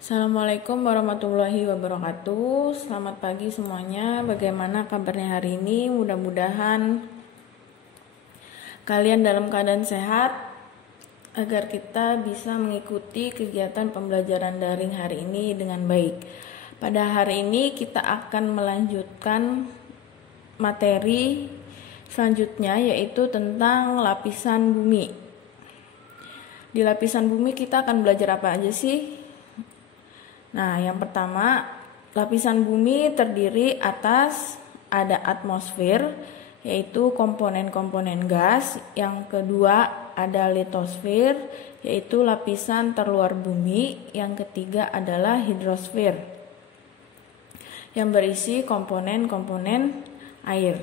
Assalamualaikum warahmatullahi wabarakatuh. Selamat pagi semuanya. Bagaimana kabarnya hari ini? Mudah-mudahan kalian dalam keadaan sehat agar kita bisa mengikuti kegiatan pembelajaran daring hari ini dengan baik. Pada hari ini kita akan melanjutkan materi selanjutnya, yaitu tentang lapisan bumi. Di lapisan bumi kita akan belajar apa aja sih? Nah, yang pertama, lapisan bumi terdiri atas ada atmosfer, yaitu komponen-komponen gas. Yang kedua ada litosfer, yaitu lapisan terluar bumi. Yang ketiga adalah hidrosfer, yang berisi komponen-komponen air.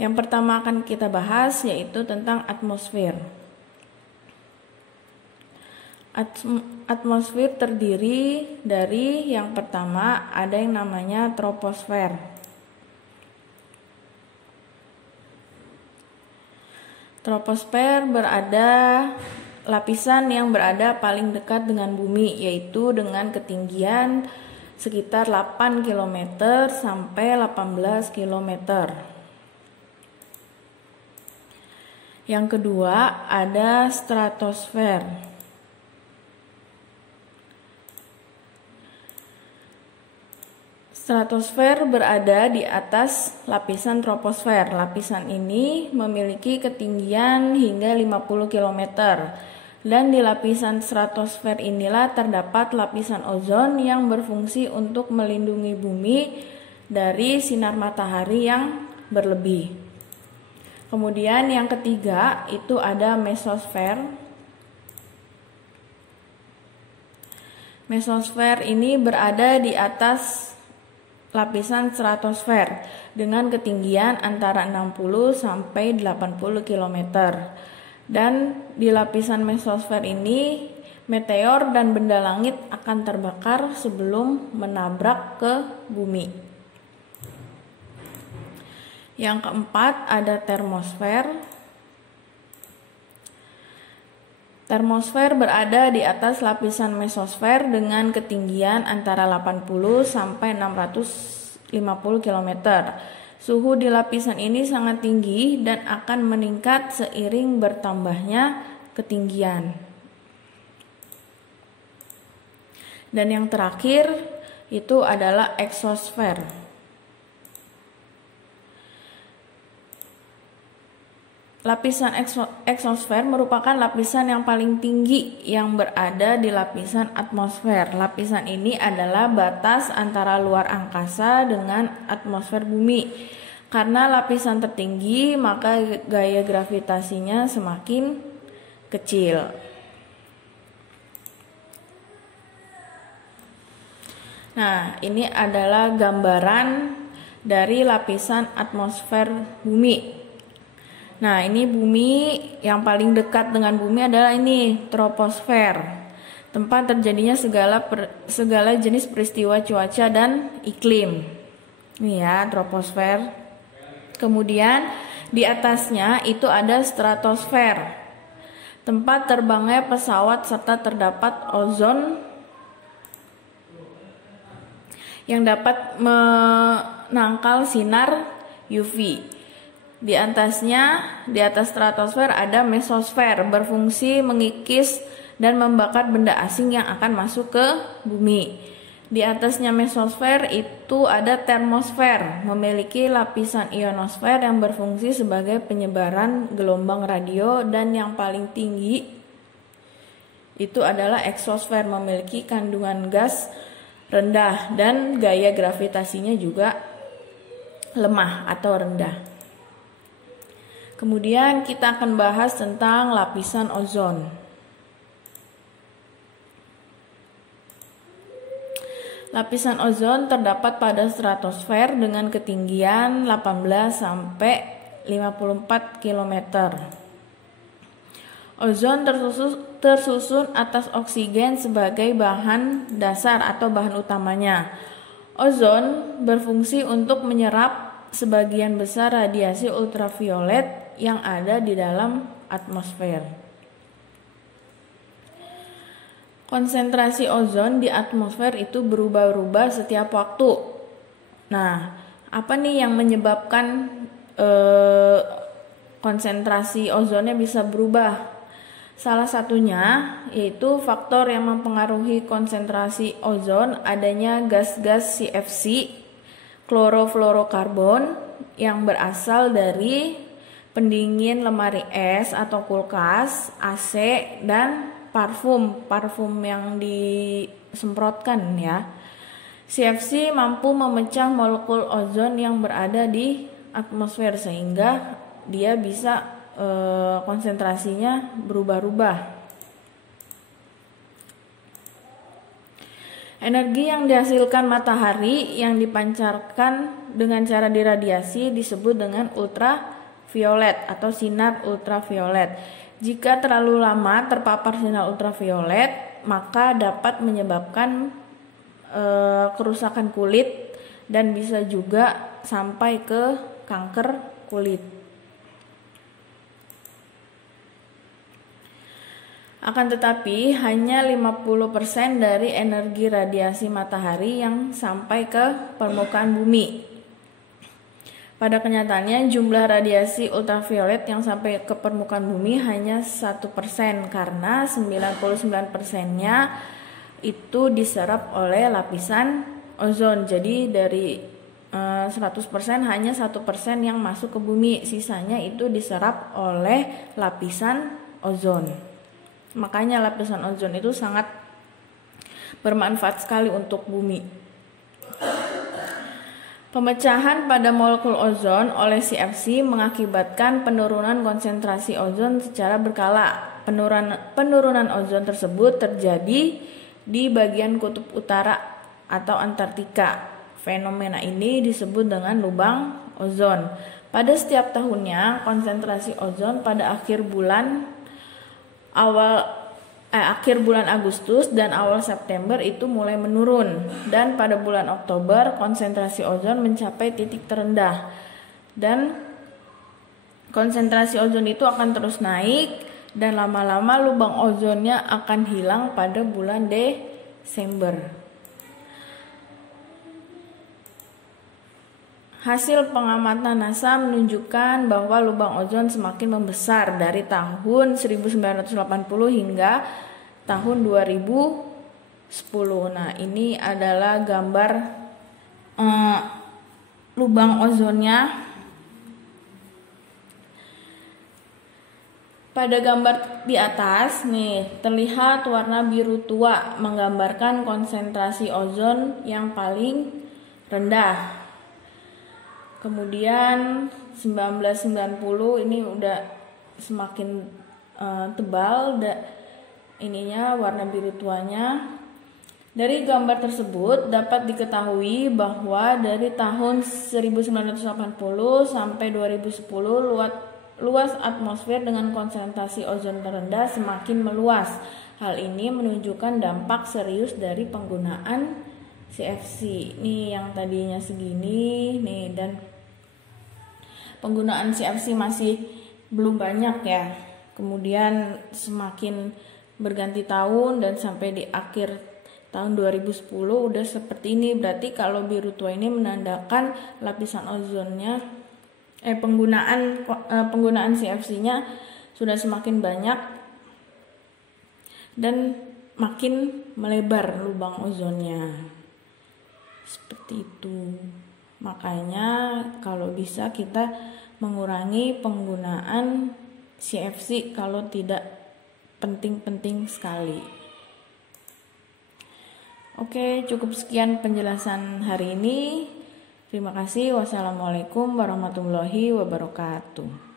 Yang pertama akan kita bahas yaitu tentang atmosfer. Atmosfer terdiri dari yang pertama ada yang namanya troposfer. Troposfer berada lapisan yang berada paling dekat dengan bumi, yaitu dengan ketinggian sekitar 8 km sampai 18 km. Yang kedua ada stratosfer. Stratosfer berada di atas lapisan troposfer. Lapisan ini memiliki ketinggian hingga 50 km. Dan di lapisan stratosfer inilah terdapat lapisan ozon yang berfungsi untuk melindungi bumi dari sinar matahari yang berlebih. Kemudian yang ketiga itu ada mesosfer. Mesosfer ini berada di atas lapisan stratosfer dengan ketinggian antara 60 sampai 80 km. Dan di lapisan mesosfer ini meteor dan benda langit akan terbakar sebelum menabrak ke bumi. Yang keempat ada termosfer. Termosfer berada di atas lapisan mesosfer dengan ketinggian antara 80 sampai 650 km. Suhu di lapisan ini sangat tinggi dan akan meningkat seiring bertambahnya ketinggian. Dan yang terakhir itu adalah eksosfer. Lapisan eksosfer merupakan lapisan yang paling tinggi yang berada di lapisan atmosfer. Lapisan ini adalah batas antara luar angkasa dengan atmosfer bumi. Karena lapisan tertinggi, maka gaya gravitasinya semakin kecil. Nah, ini adalah gambaran dari lapisan atmosfer bumi. Nah, ini bumi, yang paling dekat dengan bumi adalah ini troposfer, tempat terjadinya segala jenis peristiwa cuaca dan iklim. Ini ya troposfer. Kemudian di atasnya itu ada stratosfer, tempat terbangnya pesawat serta terdapat ozon yang dapat menangkal sinar UV. Di atas stratosfer ada mesosfer, berfungsi mengikis dan membakar benda asing yang akan masuk ke bumi. Di atasnya mesosfer itu ada termosfer, memiliki lapisan ionosfer yang berfungsi sebagai penyebaran gelombang radio, dan yang paling tinggi itu adalah eksosfer, memiliki kandungan gas rendah dan gaya gravitasinya juga lemah atau rendah. Kemudian kita akan bahas tentang lapisan ozon. Lapisan ozon terdapat pada stratosfer dengan ketinggian 18 sampai 54 km. Ozon tersusun atas oksigen sebagai bahan dasar atau bahan utamanya. Ozon berfungsi untuk menyerap sebagian besar radiasi ultraviolet yang ada di dalam atmosfer. konsentrasi ozon di atmosfer itu berubah-ubah setiap waktu. Nah, apa nih yang menyebabkan konsentrasi ozonnya bisa berubah? Salah satunya yaitu faktor yang mempengaruhi konsentrasi ozon adanya gas-gas CFC, klorofluorokarbon, yang berasal dari pendingin lemari es atau kulkas, AC, dan parfum yang disemprotkan ya. CFC mampu memecah molekul ozon yang berada di atmosfer sehingga dia bisa konsentrasinya berubah-ubah. Energi yang dihasilkan matahari yang dipancarkan dengan cara diradiasi disebut dengan ultraviolet atau sinar ultraviolet. Jika terlalu lama terpapar sinar ultraviolet, maka dapat menyebabkan kerusakan kulit dan bisa juga sampai ke kanker kulit. Akan tetapi hanya 50% dari energi radiasi matahari yang sampai ke permukaan bumi. Pada kenyataannya jumlah radiasi ultraviolet yang sampai ke permukaan bumi hanya 1% karena 99%-nya itu diserap oleh lapisan ozon. Jadi dari 100% hanya 1% yang masuk ke bumi, sisanya itu diserap oleh lapisan ozon. Makanya lapisan ozon itu sangat bermanfaat sekali untuk bumi. Pemecahan pada molekul ozon oleh CFC mengakibatkan penurunan konsentrasi ozon secara berkala. Penurunan ozon tersebut terjadi di bagian kutub utara atau Antartika. Fenomena ini disebut dengan lubang ozon. Pada setiap tahunnya, konsentrasi ozon pada akhir bulan Agustus dan awal September itu mulai menurun, dan pada bulan Oktober konsentrasi ozon mencapai titik terendah, dan konsentrasi ozon itu akan terus naik dan lama-lama lubang ozonnya akan hilang pada bulan Desember. Hasil pengamatan NASA menunjukkan bahwa lubang ozon semakin membesar dari tahun 1980 hingga tahun 2010. Nah, ini adalah gambar lubang ozonnya. Pada gambar di atas nih terlihat warna biru tua menggambarkan konsentrasi ozon yang paling rendah. Kemudian 1990 ini udah semakin tebal ininya warna biru tuanya. Dari gambar tersebut dapat diketahui bahwa dari tahun 1980 sampai 2010 luas atmosfer dengan konsentrasi ozon terendah semakin meluas. Hal ini menunjukkan dampak serius dari penggunaan CFC. Nih yang tadinya segini nih, dan penggunaan CFC masih belum banyak ya. Kemudian semakin berganti tahun dan sampai di akhir tahun 2010 udah seperti ini. Berarti kalau biru tua ini menandakan lapisan ozonnya penggunaan CFC-nya sudah semakin banyak dan makin melebar lubang ozonnya. Seperti itu. Makanya kalau bisa kita mengurangi penggunaan CFC kalau tidak penting-penting sekali. Oke, cukup sekian penjelasan hari ini. Terima kasih. Wassalamualaikum warahmatullahi wabarakatuh.